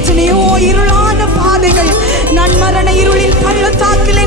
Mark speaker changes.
Speaker 1: எத்தனையோ இருளான பாதைகள். நன்மரண இருளின் பள்ளத்தாக்கிலே